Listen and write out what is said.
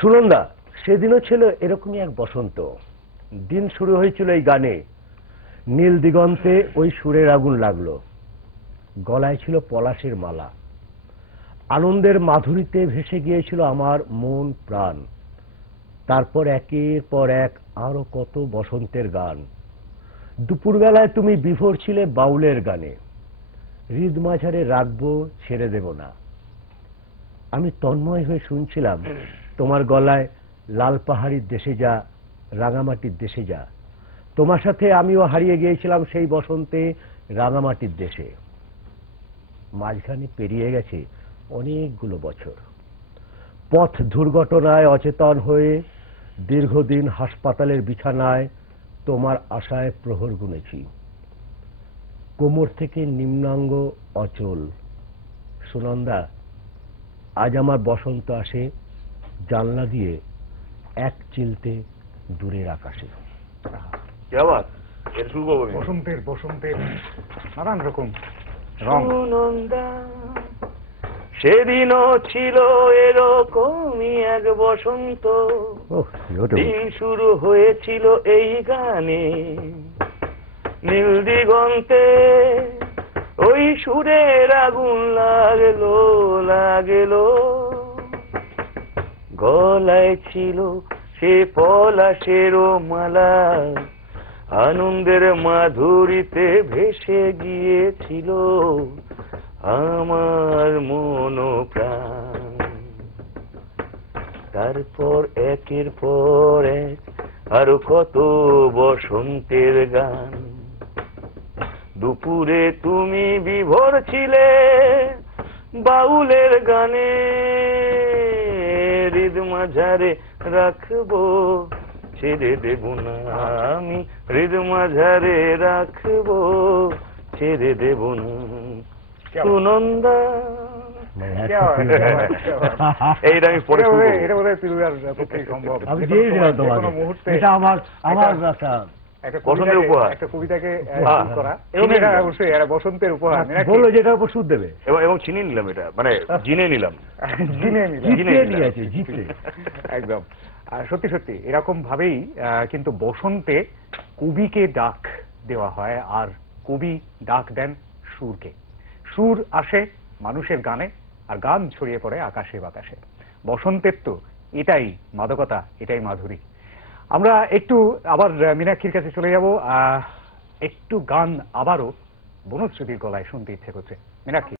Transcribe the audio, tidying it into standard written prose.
সুনন্দা, সেদিনও ছিল এরকমই এক বসন্ত। দিন শুরু হয়েছিল এই গানে, নীল দিগন্তে ওই সুরের আগুন লাগলো। গলায় ছিল পলাশের মালা, আনন্দের মাধুরীতে ভেসে গিয়েছিল আমার মন প্রাণ। তারপর একের পর এক আরো কত বসন্তের গান। দুপুরবেলায় তুমি বিভোর ছিলে বাউলের গানে, হৃদ মাঝারে রাখবো ছেড়ে দেব না। আমি তন্ময় হয়ে শুনছিলাম তোমার গলায় লাল পাহাড়ির দেশে যা, রাঙামাটির দেশে যা। তোমার সাথে আমিও হারিয়ে গিয়েছিলাম সেই বসন্তে রাঙামাটির দেশে। মাঝখানে পেরিয়ে গেছে অনেকগুলো বছর। পথ দুর্ঘটনায় অচেতন হয়ে দীর্ঘদিন হাসপাতালের বিছানায় তোমার আশায় প্রহর গুনেছি। কোমর থেকে নিম্নাঙ্গ অচল। সুনন্দা, আজ আমার বসন্ত আসে জানলা দিয়ে এক চিলতে দূরের আকাশে। বসন্তের বসন্তের নানান রকম রং। সুনন্দা, সেদিনও ছিল এরকমই এক বসন্ত। দিন শুরু হয়েছিল এই গানে, নীল দিগন্তে ওই সুরের আগুন লাগলো লাগলো। গলায় ছিল সে পলাশের মালা, আনন্দের মাধুরীতে ভেসে গিয়েছিল আমার মন প্রাণ। তারপর একের পর এক আরো কত বসন্তের গান। দুপুরে তুমি বিভোর ছিলে বাউলের গানে, হৃদ মাঝারে রাখবো ছেড়ে দেব না আমি, হৃদ মাঝারে রাখবো ছেড়ে দেব না। সুনন্দা, এইটা আমি পড়ে শুনবো। এটা বোধহয় পিলুয়ার পক্ষেই সম্ভব। আমি দিয়ে দিলাম তোমাকে, এটা আমার বসন্তের উপহার, একটা কবিতাকে করা এবং এটা অবশ্যই এটা বসন্তের উপহার। বললো যে এটার উপর সুদ দেবে এবং চিনে নিলাম, এটা মানে জিনে নিলাম, জিতে একদম। সত্যি সত্যি এরকম ভাবেই কিন্তু বসন্তে কবিকে ডাক দেওয়া হয়, আর কবি ডাক দেন সুরকে। সুর আসে মানুষের গানে, আর গান ছড়িয়ে পড়ে আকাশে বাতাসে। বসন্তের তো এটাই মাদকতা, এটাই মাধুরী। আমরা একটু আবার মীনাক্ষীর কাছে চলে যাব। একটু গান আবারও বনশ্রুতির গলায় শুনতে ইচ্ছে করছে। মীনাক্ষী।